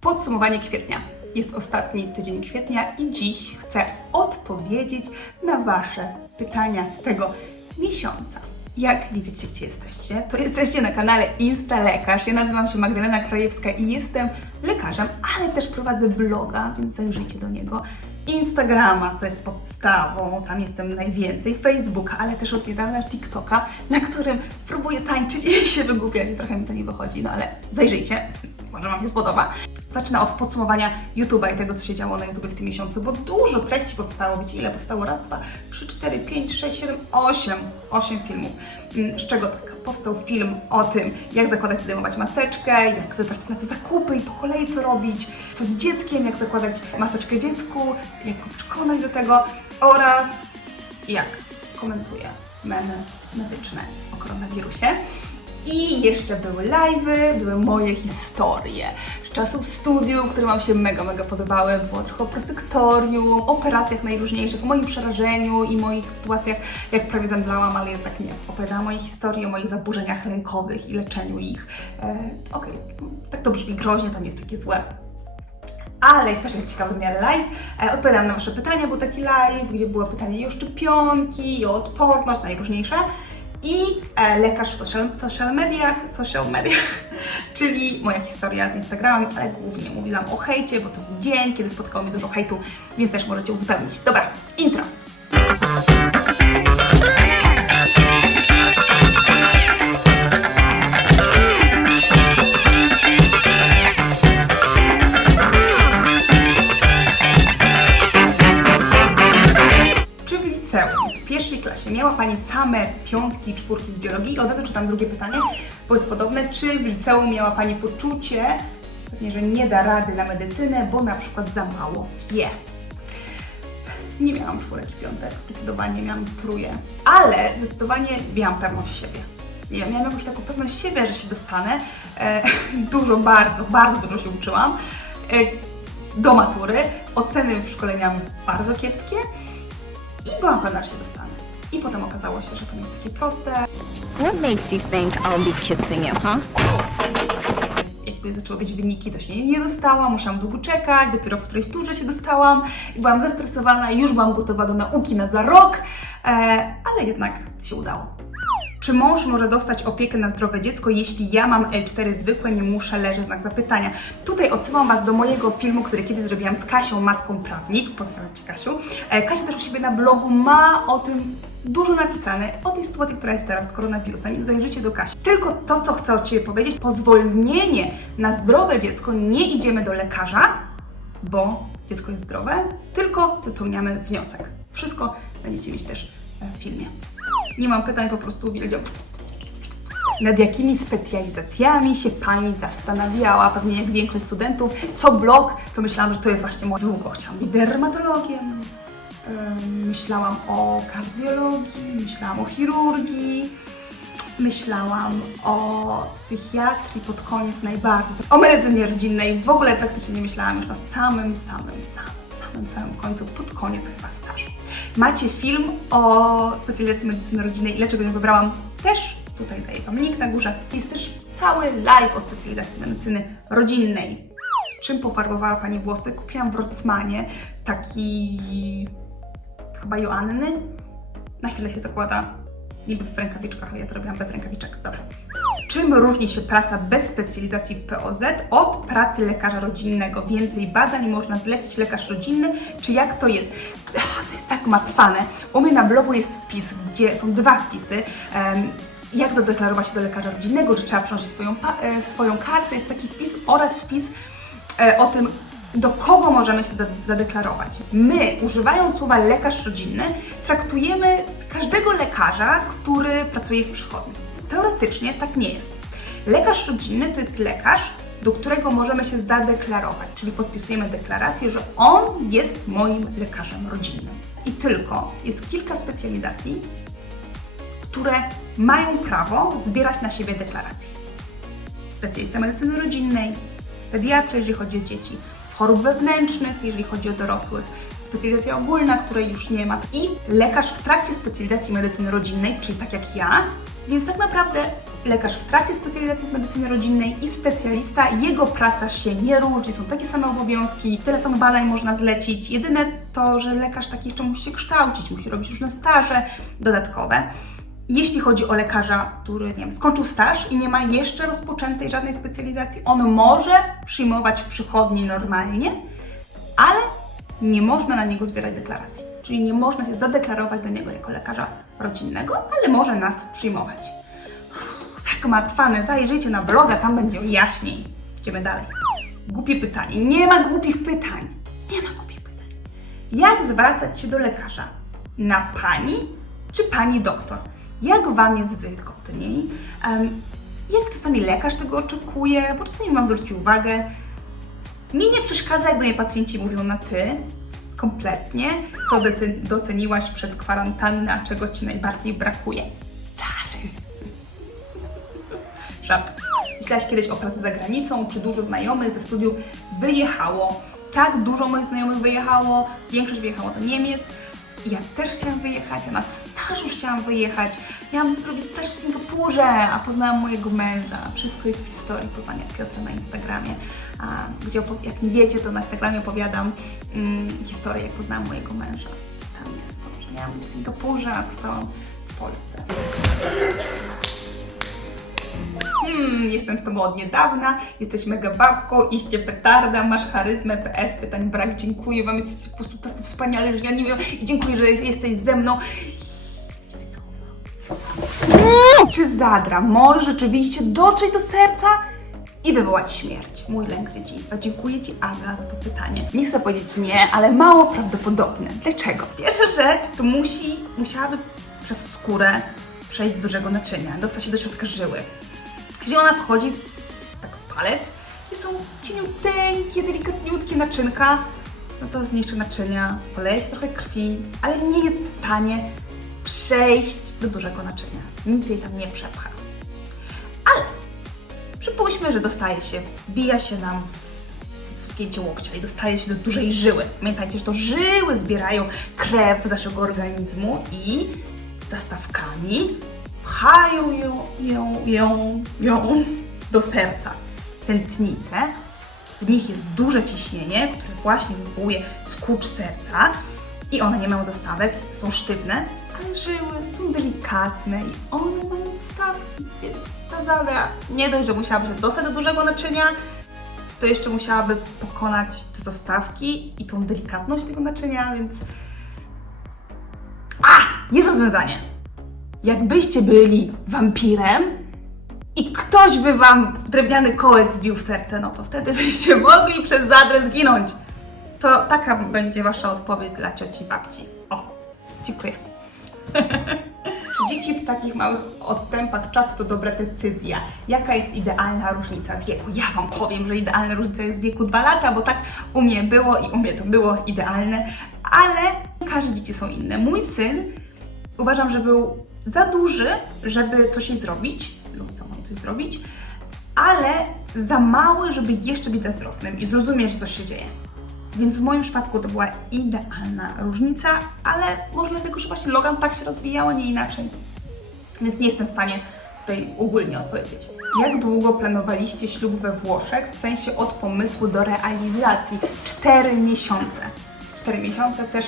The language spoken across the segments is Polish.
Podsumowanie kwietnia. Jest ostatni tydzień kwietnia i dziś chcę odpowiedzieć na Wasze pytania z tego miesiąca. Jak nie wiecie, gdzie jesteście, to jesteście na kanale Insta Lekarz. Ja nazywam się Magdalena Krajewska i jestem lekarzem, ale też prowadzę bloga, więc zajrzyjcie do niego. Instagrama to jest podstawą, tam jestem najwięcej, Facebooka, ale też od niedawna TikToka, na którym próbuję tańczyć i się wygłupiać i trochę mi to nie wychodzi, no ale zajrzyjcie, może Wam się spodoba. Zacznę od podsumowania YouTube'a i tego, co się działo na YouTube w tym miesiącu, bo dużo treści powstało. Wiecie, ile powstało? Raz, dwa, trzy, cztery, pięć, sześć, siedem, osiem. Osiem filmów. Mm, Z czego tak? Powstał film o tym, jak zakładać zdejmować maseczkę, jak wybrać na to zakupy i po kolei co robić, co z dzieckiem, jak zakładać maseczkę dziecku, jak go przekonać do tego oraz jak komentuję memy medyczne o koronawirusie. I jeszcze były live'y, były moje historie czasów studiów, które Wam się mega, mega podobały. Było trochę o prosektorium, operacjach najróżniejszych, o moim przerażeniu i moich sytuacjach, jak prawie zemdlałam, ale jednak nie. Opowiadałam mojej historii, o moich zaburzeniach lękowych i leczeniu ich. E, Okej, tak to brzmi groźnie, to nie jest takie złe ale też jest ciekawy w miarę live. E, Odpowiadam na Wasze pytania, był taki live, gdzie było pytanie i o szczepionki, i o odporność, najróżniejsze. I e, lekarz w social, social mediach, social mediach, czyli moja historia z Instagramem, ale głównie mówiłam o hejcie, bo to był dzień, kiedy spotkało mnie dużo hejtu, więc też możecie uzupełnić. Dobra, intro. Pani same piątki, czwórki z biologii? I od razu czytam drugie pytanie, bo jest podobne. Czy w liceum miała Pani poczucie, pewnie, że nie da rady na medycynę, bo na przykład za mało wie? Nie miałam czwórek i piątek, zdecydowanie miałam truje, ale zdecydowanie miałam pewność siebie. Nie, miałam jakąś taką pewność siebie, że się dostanę. E, dużo, bardzo, bardzo dużo się uczyłam. E, do matury. Oceny w szkole miałam bardzo kiepskie i byłam pewna, że się dostanę. I potem okazało się, że to nie jest takie proste. What makes you think I'll be kissing you, huh? Jakby zaczęły być wyniki, to się nie, nie dostałam, musiałam długo czekać, dopiero w którejś turze się dostałam i byłam zestresowana i już byłam gotowa do nauki na za rok, e, ale jednak się udało. Czy mąż może dostać opiekę na zdrowe dziecko, jeśli ja mam L4 zwykłe, nie muszę, leży znak zapytania? Tutaj odsyłam Was do mojego filmu, który kiedyś zrobiłam z Kasią, matką prawnik. Pozdrawiam Cię, Kasiu. E, Kasia też u siebie na blogu ma o tym dużo napisane, o tej sytuacji, która jest teraz z koronawirusem. Zajrzyjcie do Kasi. Tylko to, co chcę od Ciebie powiedzieć, pozwolnienie na zdrowe dziecko, nie idziemy do lekarza, bo dziecko jest zdrowe, tylko wypełniamy wniosek. Wszystko będziecie mieć też w filmie. Nie mam pytań, po prostu uwielbiam. Nad jakimi specjalizacjami się Pani zastanawiała? Pewnie jak większość studentów, co blog, to myślałam, że to jest właśnie moje długo. Chciałam być dermatologiem, myślałam o kardiologii, myślałam o chirurgii, myślałam o psychiatrii pod koniec najbardziej, o medycynie rodzinnej. W ogóle praktycznie nie myślałam już na samym, samym, samym, samym, samym końcu, pod koniec chyba stażu. Macie film o specjalizacji medycyny rodzinnej i dlaczego nie wybrałam? Też tutaj daję Wam link na górze. Jest też cały live o specjalizacji medycyny rodzinnej. Czym pofarbowała Pani włosy? Kupiłam w Rossmanie taki chyba Joanny. Na chwilę się zakłada niby w rękawiczkach, ale ja to robiłam bez rękawiczek. Dobra. Czym różni się praca bez specjalizacji w POZ od pracy lekarza rodzinnego? Więcej badań można zlecić lekarz rodzinny, czy jak to jest? To jest tak matwane. U mnie na blogu jest wpis, gdzie są dwa wpisy. Em, jak zadeklarować się do lekarza rodzinnego, że trzeba przyjąć swoją, e, swoją kartę, jest taki wpis oraz wpis e, o tym, do kogo możemy się za- zadeklarować. My, używając słowa lekarz rodzinny, traktujemy każdego lekarza, który pracuje w przychodni. Teoretycznie tak nie jest. Lekarz rodzinny to jest lekarz, do którego możemy się zadeklarować, czyli podpisujemy deklarację, że on jest moim lekarzem rodzinnym. I tylko jest kilka specjalizacji, które mają prawo zbierać na siebie deklaracje. Specjalista medycyny rodzinnej, pediatry, jeżeli chodzi o dzieci, chorób wewnętrznych, jeżeli chodzi o dorosłych, specjalizacja ogólna, której już nie ma i lekarz w trakcie specjalizacji medycyny rodzinnej, czyli tak jak ja, więc tak naprawdę lekarz w trakcie specjalizacji z medycyny rodzinnej i specjalista. Jego praca się nie różni, są takie same obowiązki, tyle samo badań można zlecić. Jedyne to, że lekarz taki jeszcze musi się kształcić, musi robić różne staże dodatkowe. Jeśli chodzi o lekarza, który nie wiem, skończył staż i nie ma jeszcze rozpoczętej żadnej specjalizacji, on może przyjmować w przychodni normalnie, ale nie można na niego zbierać deklaracji. Czyli nie można się zadeklarować do niego jako lekarza rodzinnego, ale może nas przyjmować. Zagmatwane, zajrzyjcie na bloga, tam będzie jaśniej. Idziemy dalej. Głupie pytanie. Nie ma głupich pytań. Nie ma głupich pytań. Jak zwracać się do lekarza? Na pani czy pani doktor? Jak wam jest wygodniej? Em, jak czasami lekarz tego oczekuje? Bo czasami mam zwrócić uwagę. Mi nie przeszkadza, jak do mnie pacjenci mówią na ty, kompletnie, co doceniłaś przez kwarantannę, a czego ci najbardziej brakuje. Zary. Żart. Myślałaś kiedyś o pracy za granicą, czy dużo znajomych ze studiów wyjechało? Tak, dużo moich znajomych wyjechało, większość wyjechało do Niemiec. Ja też chciałam wyjechać, ja na staż już chciałam wyjechać. Miałam zrobić staż w Singapurze, a poznałam mojego męża. Wszystko jest w historii poznania Piotra na Instagramie, a, gdzie jak nie wiecie, to na Instagramie opowiadam mm, historię, jak poznałam mojego męża. Tam jest to, że miałam w Singapurze, a zostałam w Polsce. Jestem z tobą od niedawna, jesteś mega babką, iście petarda, masz charyzmę, PS, pytań brak, dziękuję wam, jesteście po prostu tacy wspaniali, że ja nie wiem, i dziękuję, że jesteś ze mną. Czy zadra może rzeczywiście dotrzeć do serca i wywołać śmierć? Mój lęk z dzieciństwa. Dziękuję Ci, Aga, za to pytanie. Nie chcę powiedzieć nie, ale mało prawdopodobne. Dlaczego? Pierwsza rzecz to musi, musiałaby przez skórę przejść dużego naczynia, dostać się do środka żyły. Jeżeli ona wchodzi tak w palec i są cieniuteńkie, delikatniutkie naczynka, no to zniszczy naczynia, poleje się trochę krwi, ale nie jest w stanie przejść do dużego naczynia. Nic jej tam nie przepcha. Ale przypuśćmy, że dostaje się, wbija się nam w zgięcie łokcia i dostaje się do dużej żyły. Pamiętajcie, że to żyły zbierają krew z naszego organizmu i zastawkami pchają ją, ją, ją, ją do serca. Tętnice, w nich jest duże ciśnienie, które właśnie wywołuje skurcz serca i one nie mają zastawek, są sztywne, ale żyły są delikatne i one mają zastawki, więc ta zadra nie dość, że musiałaby się dostać do dużego naczynia, to jeszcze musiałaby pokonać te zastawki i tą delikatność tego naczynia, więc... A! Jest rozwiązanie! Jakbyście byli wampirem i ktoś by wam drewniany kołek wbił w serce, no to wtedy byście mogli przez zadrę zginąć. To taka będzie wasza odpowiedź dla cioci babci. O, dziękuję. Czy dzieci w takich małych odstępach czasu to dobra decyzja? Jaka jest idealna różnica wieku? Ja Wam powiem, że idealna różnica jest w wieku 2 lata, bo tak u mnie było i u mnie to było idealne, ale każde dzieci są inne. Mój syn uważam, że był za duży, żeby coś jej zrobić, lub co mam coś zrobić, ale za mały, żeby jeszcze być zazdrosnym i zrozumieć, coś się dzieje. Więc w moim przypadku to była idealna różnica, ale może dlatego, że właśnie Logan tak się rozwijał, a nie inaczej. Więc nie jestem w stanie tutaj ogólnie odpowiedzieć. Jak długo planowaliście ślub we Włoszech, w sensie od pomysłu do realizacji? Cztery miesiące. Cztery miesiące też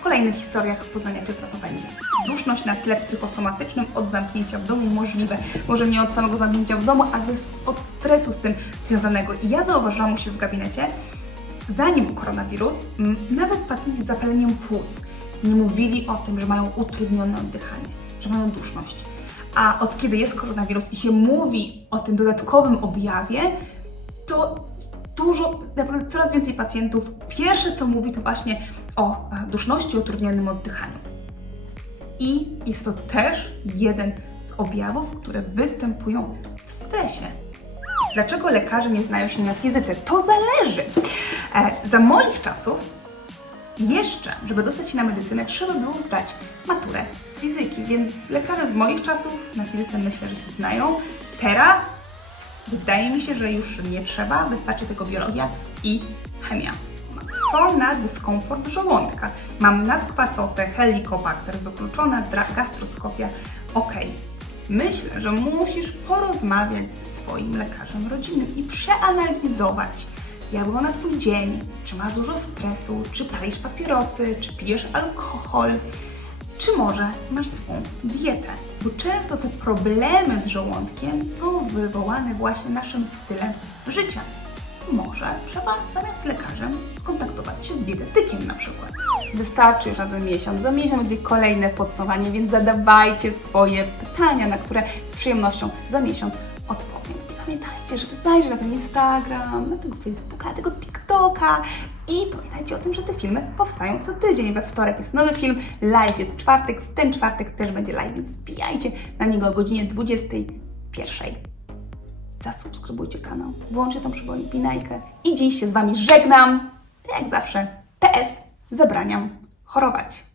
w kolejnych historiach Poznania Piotra to będzie. Duszność na tle psychosomatycznym od zamknięcia w domu możliwe. Może nie od samego zamknięcia w domu, a ze, od stresu z tym związanego. I ja zauważyłam siebie w gabinecie, zanim koronawirus, m, nawet pacjenci z zapaleniem płuc nie mówili o tym, że mają utrudnione oddychanie, że mają duszność. A od kiedy jest koronawirus i się mówi o tym dodatkowym objawie, to dużo, naprawdę coraz więcej pacjentów pierwsze co mówi to właśnie o e, duszności, utrudnionym oddychaniu. I jest to też jeden z objawów, które występują w stresie. Dlaczego lekarze nie znają się na fizyce? To zależy. E, za moich czasów jeszcze, żeby dostać się na medycynę, trzeba było zdać maturę z fizyki, więc lekarze z moich czasów na fizyce myślę, że się znają. Teraz wydaje mi się, że już nie trzeba, wystarczy tylko biologia i chemia. Co na dyskomfort żołądka? Mam nadkwasotę, helikobakter wykluczona, gastroskopia, ok. Myślę, że musisz porozmawiać ze swoim lekarzem rodzinnym i przeanalizować, jak wygląda Twój dzień, czy masz dużo stresu, czy palisz papierosy, czy pijesz alkohol, czy może masz swą dietę. Bo często te problemy z żołądkiem są wywołane właśnie naszym stylem życia. Może trzeba zamiast z lekarzem skontaktować się z dietetykiem na przykład. Wystarczy już na ten miesiąc. Za miesiąc będzie kolejne podsumowanie, więc zadawajcie swoje pytania, na które z przyjemnością za miesiąc odpowiem. Pamiętajcie, żeby zajrzeć na ten Instagram, na tego Facebooka, na tego TikToka i pamiętajcie o tym, że te filmy powstają co tydzień. We wtorek jest nowy film, live jest czwartek, w ten czwartek też będzie live, więc wbijajcie na niego o godzinie 21 zasubskrybujcie kanał, włączcie tą przypominajkę i dziś się z Wami żegnam. Tak Jak zawsze, PS, zabraniam chorować.